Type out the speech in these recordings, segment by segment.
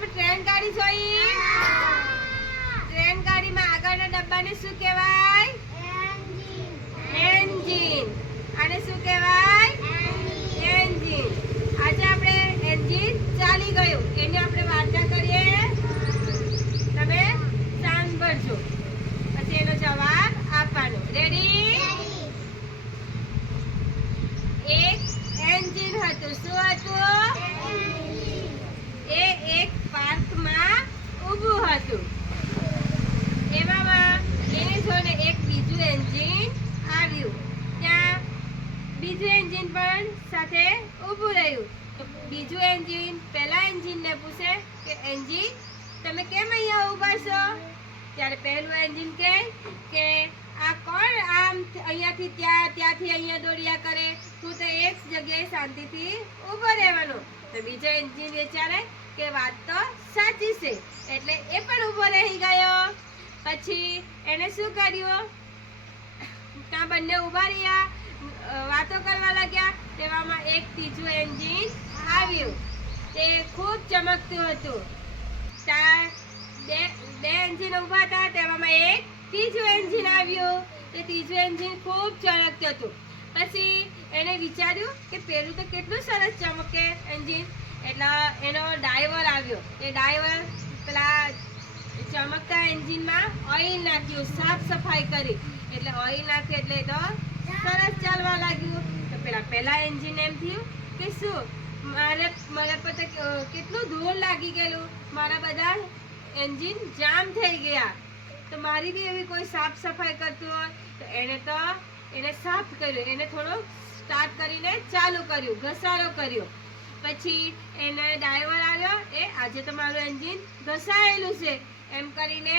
તમે ટ્રેન ગાડી જોઈ? ટ્રેન ગાડીમાં આગળના ડબ્બાને શું કહેવાય? એન્જિન. આને શું કહેવાય? એન્જિન. આજે આપણે એન્જિન ચાલી ગયું એની આપણે વાર્તા કરીએ. તમે સાંભળજો પછી એનો જવાબ આપવાનો. રેડી? એક એન્જિન હતું. શું હતું? એ એક પાર્કમાં ઊભું હતું. એવામાં એને જોઈને એક બીજું એન્જિન આવ્યું. ત્યાં બીજું એન્જિન પણ સાથે ઊભું રહ્યું. તો બીજું એન્જિન પહેલા એન્જિનને પૂછે કે એન્જિન તમે કેમ અહીંયા ઊભા છો? ત્યારે પહેલું એન્જિન કહે કે આ કોણ આમ અહીંયાથી ત્યાં ત્યાંથી અહીંયા દોડ્યા કરે? તું તો એક જગ્યાએ શાંતિથી ઊભો રહેવાનો. તો બીજો એન્જિન વિચારે કે વાત તો સાચી છે એટલે એ પણ ઊભો રહી ગયો. પછી એને શું કર્યું? ત્યાં બંને ઊભા રહ્યા, વાતો કરવા લાગ્યા. તેવામાં એક ત્રીજું એન્જિન આવ્યું. તે ખૂબ ચમકતું હતું. ત્યાં બે એન્જિન ઊભા હતા. તેવામાં એક ત્રીજું એન્જિન આવ્યું. તે ત્રીજું એન્જિન ખૂબ ચમકતું હતું. પછી એને વિચાર્યું કે પેલું તો કેટલું સરસ ચમકે એન્જિન. એટલે એનો ડ્રાઈવર આવ્યો. એ ડ્રાઈવર પેલા ચમકતા એન્જિનમાં ઓઇલ નાખ્યું, સાફ સફાઈ કરી. એટલે ઓઇલ નાખ્યું એટલે તો સરસ ચાલવા લાગ્યું. તો પેલા એન્જિન એમ થયું કે શું મારા પર તો કેટલું ધૂળ લાગી ગયેલું, મારા બધા એન્જિન જામ થઈ ગયા. તો મારી બી એવી કોઈ સાફ સફાઈ કરતું હોય તો એને સાફ કર્યું. એને થોડું સ્ટાર્ટ કરીને ચાલુ કર્યું, ઘસારો કર્યો. પછી એને ડ્રાઈવર આવ્યો. આજે તો મારું એન્જિન ઘસાયેલું છે એમ કરીને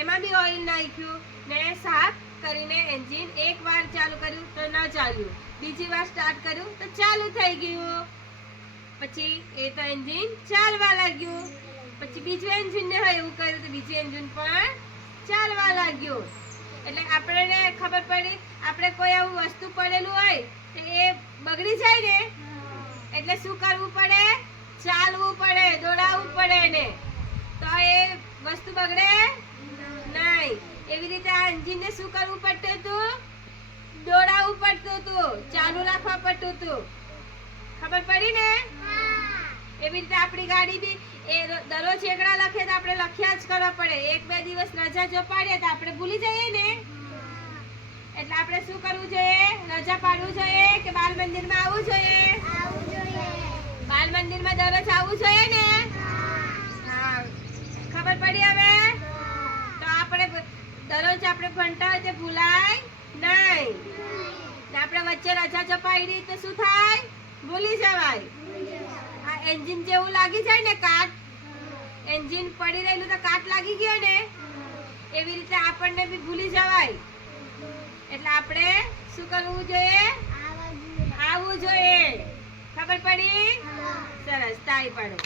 એમાં બી ઓઇલ નાખ્યું ને સાફ કરીને એન્જિન એક વાર ચાલુ કર્યું તો ન ચાલ્યું. બીજી વાર સ્ટાર્ટ કર્યું તો ચાલુ થઈ ગયું. પછી એ તો એન્જિન ચાલવા લાગ્યું. પછી બીજું એન્જિન ને એવું કર્યું તો બીજું એન્જિન પણ ચાલવા લાગ્યું. એટલે આપણને ખબર પડી આપણે કોઈ એવું વસ્તુ પડેલું હોય તો એ બગડી જાય ને એટલે શું કરવું પડે? ચાલવું પડે, દોડાવવું પડે ને તો એ વસ્તુ બગડે નહીં. એવી રીતે આ એન્જિનને શું કરવું પડતું હતું? દોડાવવું પડતું હતું, ચાલુ રાખવા પડતું હતું. ખબર પડી ને? એવી રીતે આપણી ગાડી બી દરરોજ એકડા લખે તો આપણે લખ્યા જ કરવા પડે. એક બે દિવસ રજા જો પાડીએ તો આપણે ભૂલી જઈએ ને. એટલે આપણે શું કરવું જોઈએ? રજા પાડવું જોઈએ કે બાલ મંદિરમાં આવવું જોઈએ? બાલ મંદિરમાં દરરોજ આવવું જોઈએ ને? હા, ખબર પડી હવે? તો આપણે દરરોજ આપણે ભણતા હોય તે ભૂલાય નહીં. આપણે વચ્ચે રજા જો પાડી તો શું થાય? ભૂલી જવાય. આ એન્જિન જેવું લાગી જાય ને, કાટ એન્જિન પડી રહેલું તો કાટ લાગી ગયો ને એવી રીતે આપણને બી ભૂલી જવાય. એટલે આપણે શું કરવું જોઈએ? આવવું જોઈએ. ખબર પડી? સરસ, તાળી પાડો.